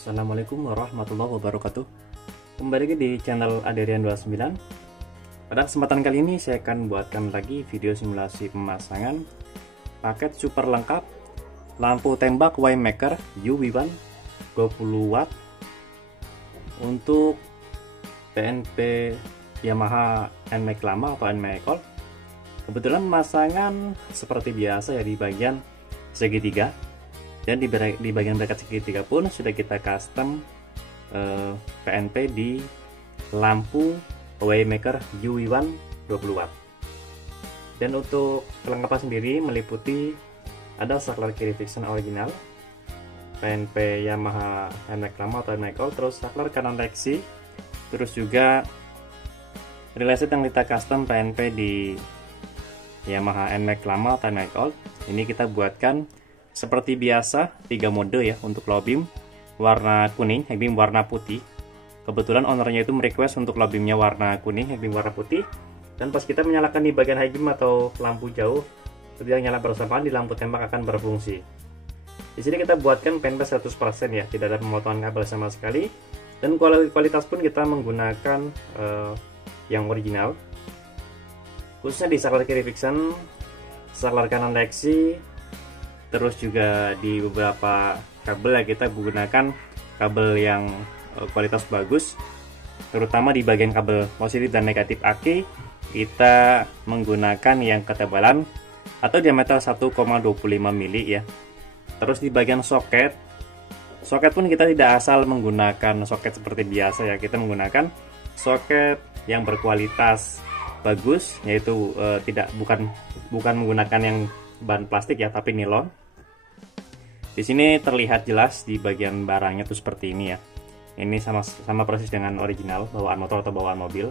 Assalamualaikum warahmatullahi wabarakatuh. Kembali lagi di channel Aderian29. Pada kesempatan kali ini saya akan buatkan lagi video simulasi pemasangan paket super lengkap lampu tembak Waymaker UV1 20 watt untuk PNP Yamaha NMAX lama atau NMAX Old. Kebetulan pemasangan seperti biasa ya di bagian segitiga, dan di bagian bracket segitiga pun sudah kita custom PNP di lampu Waymaker UV1 20 watt. Dan untuk kelengkapan sendiri meliputi ada saklar kiri Vixen original, PNP Yamaha NMAX lama atau NMAX Old, terus saklar kanan Lexi, terus juga relay set yang kita custom PNP di Yamaha NMAX lama atau NMAX Old. Ini kita buatkan seperti biasa 3 mode ya untuk low beam warna kuning, high beam warna putih. Kebetulan ownernya itu merequest untuk low beamnya warna kuning, high beam warna putih. Dan pas kita menyalakan di bagian high beam atau lampu jauh, ketika nyala bersamaan di lampu tembak akan berfungsi. Di sini kita buatkan PNP 100% ya, tidak ada pemotongan kabel sama sekali. Dan kualitas pun kita menggunakan yang original. Khususnya di saklar kiri Vixen, saklar kanan Lexi, terus juga di beberapa kabel ya kita menggunakan kabel yang kualitas bagus, terutama di bagian kabel positif dan negatif aki kita menggunakan yang ketebalan atau diameter 1,25 mili ya. Terus di bagian soket pun kita tidak asal menggunakan soket seperti biasa ya, kita menggunakan soket yang berkualitas bagus, yaitu bukan menggunakan yang bahan plastik ya, tapi nilon. Di sini terlihat jelas di bagian barangnya tuh seperti ini ya. Ini sama persis dengan original bawaan motor atau bawaan mobil.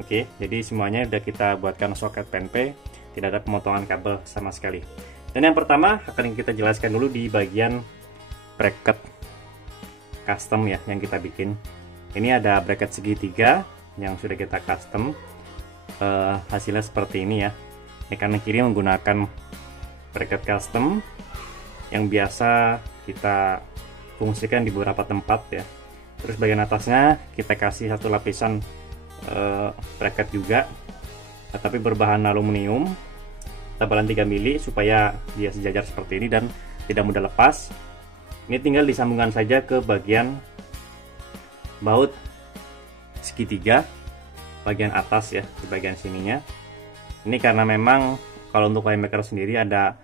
Oke, jadi semuanya udah kita buatkan soket PNP, tidak ada pemotongan kabel sama sekali. Dan yang pertama akan kita jelaskan dulu di bagian bracket custom ya yang kita bikin. Ini ada bracket segitiga yang sudah kita custom. Hasilnya seperti ini ya. Ini kanan kiri menggunakan bracket custom yang biasa kita fungsikan di beberapa tempat ya. Terus bagian atasnya kita kasih satu lapisan bracket juga, tapi berbahan aluminium tebalan 3 mili supaya dia sejajar seperti ini dan tidak mudah lepas. Ini tinggal disambungkan saja ke bagian baut segitiga bagian atas ya, di bagian sininya. Ini karena memang kalau untuk Waymaker sendiri ada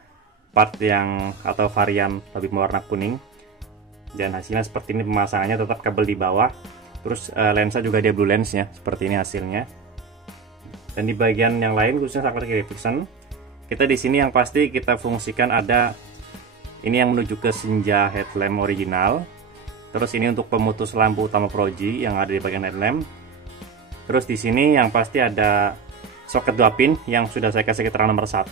part yang atau varian lebih warna kuning, dan hasilnya seperti ini. Pemasangannya tetap kabel di bawah, terus lensa juga dia blue lensnya seperti ini hasilnya. Dan di bagian yang lain khususnya saklar kiri Vixen, kita di sini yang pasti kita fungsikan ada ini yang menuju ke senja headlamp original, terus ini untuk pemutus lampu utama Proji yang ada di bagian headlamp. Terus di sini yang pasti ada soket 2 pin yang sudah saya kasih keterangan nomor 1.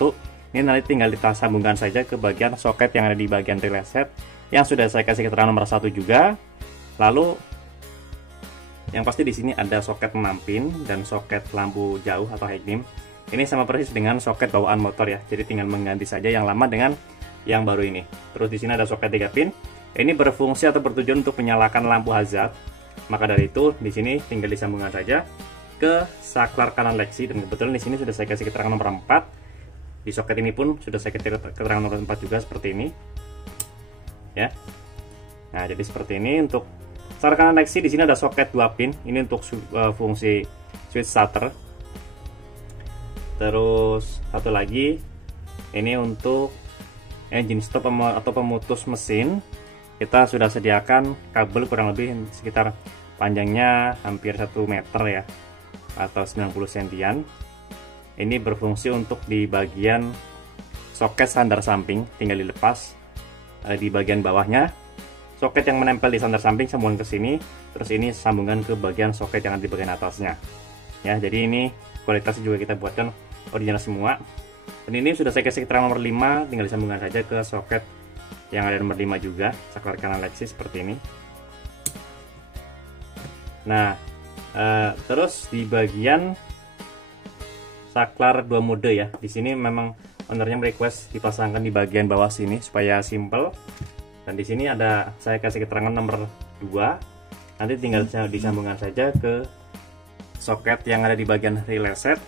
Ini nanti tinggal kita sambungkan saja ke bagian soket yang ada di bagian relay set yang sudah saya kasih keterangan nomor 1 juga. Lalu yang pasti di sini ada soket 6 pin dan soket lampu jauh atau high beam. Ini sama persis dengan soket bawaan motor ya. Jadi tinggal mengganti saja yang lama dengan yang baru ini. Terus di sini ada soket 3 pin. Ini berfungsi atau bertujuan untuk menyalakan lampu hazard. Maka dari itu di sini tinggal disambungkan saja ke saklar kanan Lexi, dan kebetulan di sini sudah saya kasih keterangan nomor 4. Di soket ini pun sudah saya kasih keterangan nomor 4 juga seperti ini. Ya. Nah, jadi seperti ini untuk saklar kanan Lexi. Di sini ada soket 2 pin. Ini untuk fungsi switch starter. Terus satu lagi ini untuk engine stop atau pemutus mesin. Kita sudah sediakan kabel kurang lebih sekitar panjangnya hampir 1 meter ya, atau 90 sentian. Ini berfungsi untuk di bagian soket sandar samping, tinggal dilepas di bagian bawahnya. Soket yang menempel di sandar samping sambungan ke sini, terus ini sambungan ke bagian soket yang ada di bagian atasnya. Ya, jadi ini kualitasnya juga kita buatkan original semua. Dan ini sudah saya kasih keterangan nomor 5, tinggal disambungkan saja ke soket yang ada nomor 5 juga, saklar kanan Lexi seperti ini. Nah, terus di bagian saklar 2 mode ya, di sini memang ownernya request dipasangkan di bagian bawah sini supaya simple. Dan di sini ada saya kasih keterangan nomor 2. Nanti tinggal disambungkan saja ke soket yang ada di bagian relay set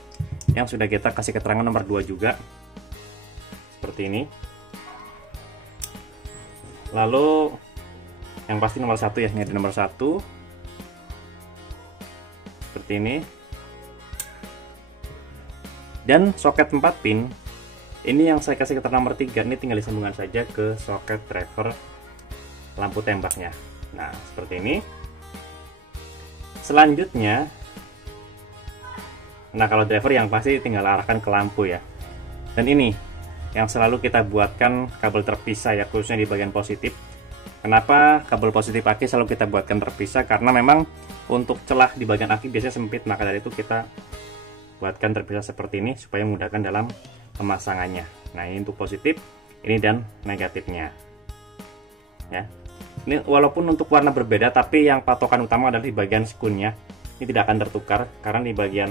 yang sudah kita kasih keterangan nomor 2 juga. Seperti ini. Lalu yang pasti nomor 1 ya, ini ada nomor 1. Seperti ini. Dan soket 4 pin ini yang saya kasih keterangan nomor 3, ini tinggal disambungkan saja ke soket driver lampu tembaknya. Nah, seperti ini. Selanjutnya, nah kalau driver yang pasti tinggal arahkan ke lampu ya. Dan ini yang selalu kita buatkan kabel terpisah ya, khususnya di bagian positif. Kenapa kabel positif aki selalu kita buatkan terpisah? Karena memang untuk celah di bagian aki biasanya sempit, maka dari itu kita buatkan terpisah seperti ini supaya memudahkan dalam pemasangannya. Nah, ini untuk positif, ini dan negatifnya. Ya. Ini walaupun untuk warna berbeda, tapi yang patokan utama adalah di bagian skunnya. Ini tidak akan tertukar karena di bagian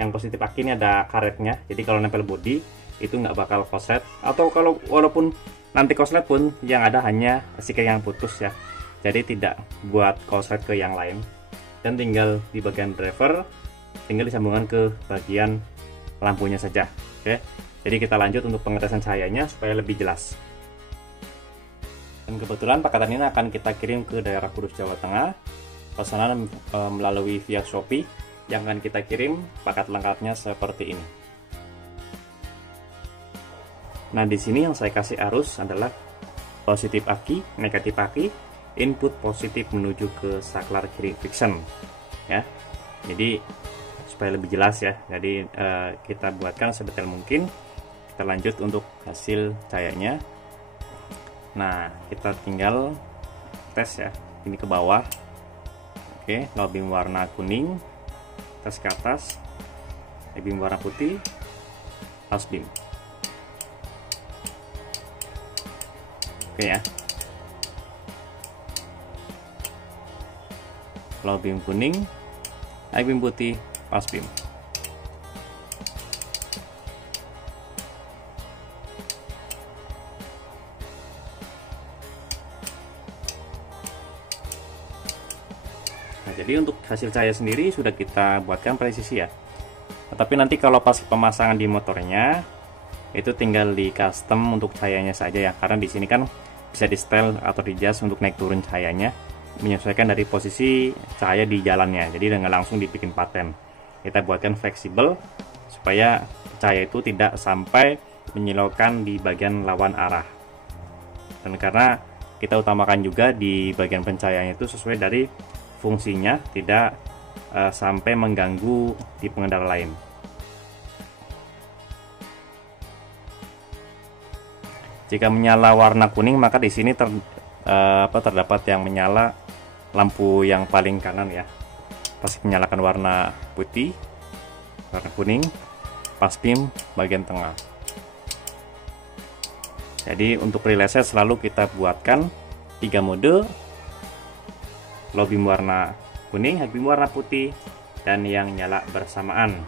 yang positif aki ini ada karetnya. Jadi kalau nempel bodi itu nggak bakal koslet, atau kalau walaupun nanti koslet pun yang ada hanya stiker yang putus ya. Jadi tidak buat koslet ke yang lain. Dan tinggal di bagian driver tinggal disambungkan ke bagian lampunya saja. Oke. Jadi kita lanjut untuk pengetesan cahayanya supaya lebih jelas. Dan kebetulan pakatan ini akan kita kirim ke daerah Kudus, Jawa Tengah. Pesanan melalui via Shopee, yang akan kita kirim paket lengkapnya seperti ini. Nah, di sini yang saya kasih arus adalah positif aki, negatif aki, input positif menuju ke saklar kiri friction. Ya. Jadi supaya lebih jelas ya. Jadi kita buatkan sedetail mungkin. Kita lanjut untuk hasil cahayanya. Nah, kita tinggal tes ya. Ini ke bawah. Oke, low beam warna kuning, tes ke atas. High beam warna putih, pass beam. Oke ya. Low beam kuning, high beam putih, pass beam. Nah, jadi untuk hasil cahaya sendiri sudah kita buatkan presisi ya. Tetapi nanti kalau pas pemasangan di motornya itu tinggal di custom untuk cahayanya saja ya. Karena di sini kan bisa di setel atau di adjust untuk naik turun cahayanya, menyesuaikan dari posisi cahaya di jalannya. Jadi dengan langsung dibikin paten. Kita buatkan fleksibel supaya cahaya itu tidak sampai menyilaukan di bagian lawan arah. Dan karena kita utamakan juga di bagian pencahayaannya itu sesuai dari fungsinya, tidak sampai mengganggu di pengendara lain. Jika menyala warna kuning, maka di sini terdapat yang menyala lampu yang paling kanan ya. Pas menyalakan warna putih, warna kuning, pass beam bagian tengah. Jadi untuk relay set selalu kita buatkan 3 mode. Low beam warna kuning, high beam warna putih, dan yang nyala bersamaan.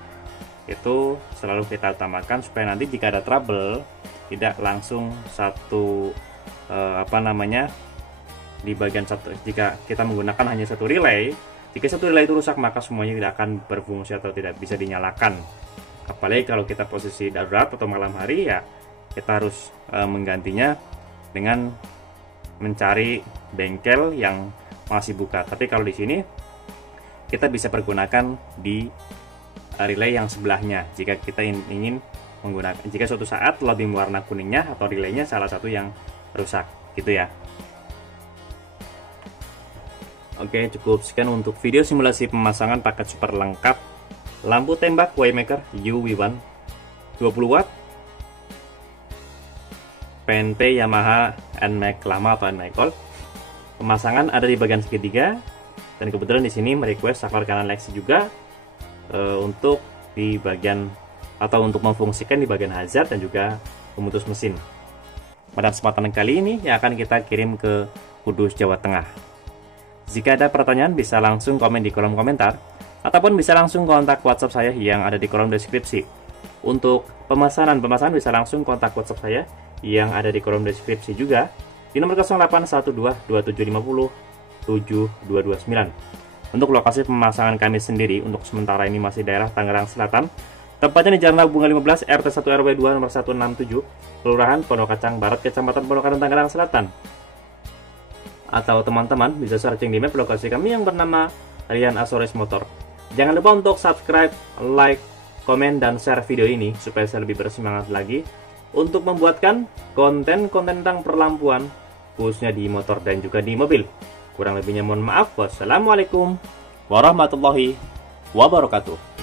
Itu selalu kita utamakan supaya nanti jika ada trouble tidak langsung satu di bagian satu. Jika kita menggunakan hanya satu relay, jika satu relay itu rusak maka semuanya tidak akan berfungsi atau tidak bisa dinyalakan. Apalagi kalau kita posisi darurat atau malam hari ya, kita harus menggantinya dengan mencari bengkel yang masih buka. Tapi kalau di sini kita bisa pergunakan di relay yang sebelahnya jika kita ingin menggunakan, jika suatu saat low beam warna kuningnya atau relaynya salah satu yang rusak gitu ya. Oke, cukup sekian untuk video simulasi pemasangan paket super lengkap lampu tembak Waymaker UW1 20 watt PNP Yamaha NMAX lama atau NMAX Gold. Pemasangan ada di bagian segitiga, dan kebetulan di sini merequest saklar kanan Lexi juga untuk di bagian atau untuk memfungsikan di bagian hazard dan juga pemutus mesin. Pada kesempatan kali ini yang akan kita kirim ke Kudus, Jawa Tengah. Jika ada pertanyaan bisa langsung komen di kolom komentar ataupun bisa langsung kontak WhatsApp saya yang ada di kolom deskripsi. Untuk pemesanan bisa langsung kontak WhatsApp saya yang ada di kolom deskripsi juga. di nomor 081227507229. Untuk lokasi pemasangan kami sendiri untuk sementara ini masih daerah Tangerang Selatan, tempatnya di Jalan Bunga 15 RT 1 RW 2 nomor 167, Kelurahan Pondok Kacang Barat, Kecamatan Pondok Kacang, Tangerang Selatan. Atau teman-teman bisa searching di map lokasi kami yang bernama Rian Azores Motor. Jangan lupa untuk subscribe, like, komen, dan share video ini supaya saya lebih bersemangat lagi untuk membuatkan konten-konten tentang perlampuan, khususnya di motor dan juga di mobil. Kurang lebihnya mohon maaf. Wassalamualaikum warahmatullahi wabarakatuh.